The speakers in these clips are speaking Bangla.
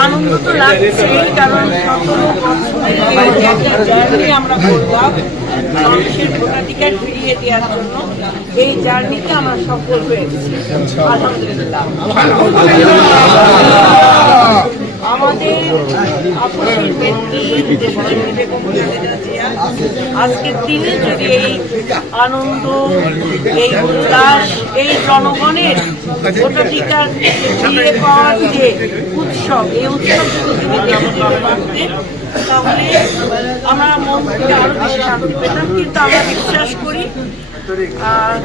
আনন্দ তো লাগছেই কারণ সতেরো বছরের জার্নি আমরা করলাম মানুষের ভোটাধিকার ফিরিয়ে দেওয়ার জন্য এই জার্নিতে আমরা সফল হয়েছি। আলহামদুলিল্লাহ। আজকের দিনে যদি এই আনন্দ, এই উল্লাস, এই জনগণের ভোটাধিকার ফিরিয়ে পাওয়ার যে উৎসব, এই উৎসব যদি তাহলে আমরা মন থেকে আরও বেশি শান্তি পেতাম। কিন্তু আমরা বিশ্বাস করি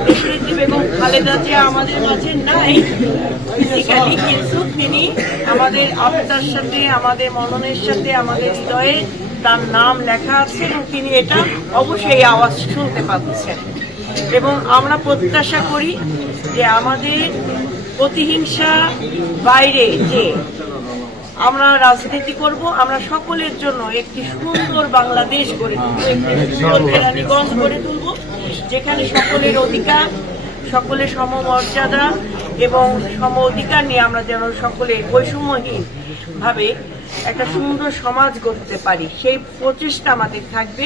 দেশনেত্রী বেগম খালেদা জিয়া আমাদের মাঝে নাই। কিন্তু তিনি আমাদের আত্মার সাথে, আমাদের মননের সাথে, আমাদের হৃদয়ে তার নাম লেখা আছে এবং তিনি এটা অবশ্যই আওয়াজ শুনতে পাচ্ছেন। এবং আমরা প্রত্যাশা করি যে আমাদের প্রতিহিংসা বাইরে যে আমরা রাজনীতি করব, আমরা সকলের জন্য একটি সুন্দর বাংলাদেশ গড়ে তুলব, একটি সুন্দর গড়ে তুলব, যেখানে সকলের অধিকার, সকলের সমমর্যাদা এবং সম অধিকার নিয়ে আমরা যেন সকলে বৈষম্যহীন ভাবে একটা সুন্দর সমাজ গড়তে পারি। সেই প্রচেষ্টা আমাদের থাকবে।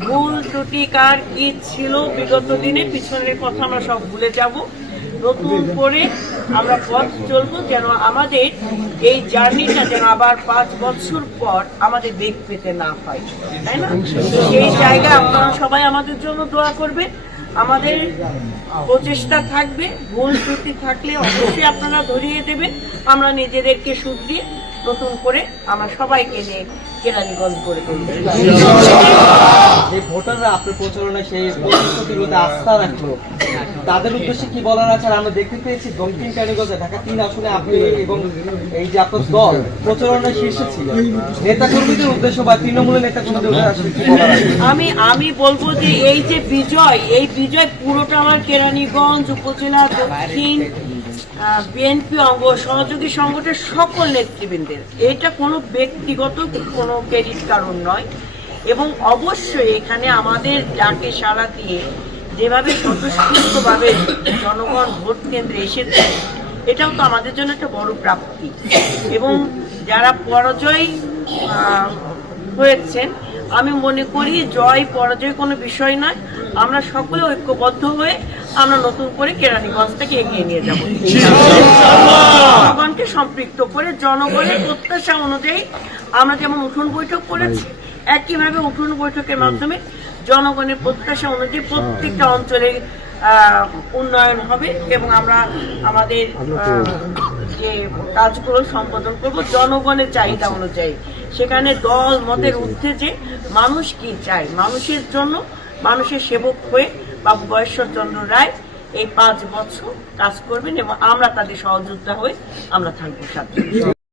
ভুল, ত্রুটি, কার কি ছিল বিগত দিনে, পিছনের কথা আমরা সব ভুলে যাব। নতুন করে আমরা পথ চলবো যেন আমাদের এই জার্নিটা যেন আবার পাঁচ বছর পর আমাদের বেগ পেতে না হয়। তাই না? সেই জায়গায় আপনারা সবাই আমাদের জন্য দোয়া করবে আমাদের প্রচেষ্টা থাকবে, ভুল ত্রুটি থাকলে অবশ্যই আপনারা ধরিয়ে দেবেন। আমরা নিজেদেরকে শুধরিয়ে নতুন করে আমরা সবাইকে নিয়ে কেরানীগঞ্জ করে যে ভোটাররা আপনার প্রচারণায় সেই প্রতিশ্রুতির প্রতি আস্থা রাখল তাদের উদ্দেশ্যে কি বলার আছে আর আমরা দেখতে পেয়েছি দক্ষিণ ঢাকা তিন আসনে আপনি এবং এই যে আপনার দল শীর্ষে ছিল। নেতা কর্মীদের উদ্দেশ্য বা তৃণমূলের নেতা কর্মীদের আসলে কি বলার আমি আমি বলব যে এই যে বিজয় এই বিজয় পুরোটা আমার কেরানীগঞ্জ উপজেলা দক্ষিণ বিএনপি অঙ্গ সহযোগী সংগঠনের সকল নেতৃবৃন্দের। এটা কোনো ব্যক্তিগত কোনো ক্রেডিট কারণ নয়। এবং অবশ্যই এখানে আমাদের যাকে সাড়া দিয়ে যেভাবে স্বতঃস্ফূর্তভাবে জনগণ ভোট কেন্দ্রে এসেছে, এটাও তো আমাদের জন্য একটা বড় প্রাপ্তি। এবং যারা পরাজয় হয়েছেন, আমি মনে করি জয় পরাজয় কোনো বিষয় নয়। আমরা সকলে ঐক্যবদ্ধ হয়ে আমরা নতুন করে কেরানীগঞ্জটাকে এগিয়ে নিয়ে যাব। জনগণকে সম্পৃক্ত করে, জনগণের প্রত্যাশা অনুযায়ী আমরা যেমন উঠোন বৈঠক করেছি, একইভাবে উঠোন বৈঠকের মাধ্যমে জনগণের প্রত্যাশা অনুযায়ী প্রত্যেকটা অঞ্চলে উন্নয়ন হবে এবং আমরা আমাদের যে কাজগুলো সম্পাদন করব জনগণের চাহিদা অনুযায়ী। সেখানে দল মতের ঊর্ধ্বে যে মানুষ কি চায় মানুষের জন্য মানুষের সেবক হয়ে বাবু বয়েশ্বর চন্দ্র রায় এই পাঁচ বছর কাজ করবেন এবং আমরা তাদের সহযোগিতা হয়ে আমরা থাকব সাথে।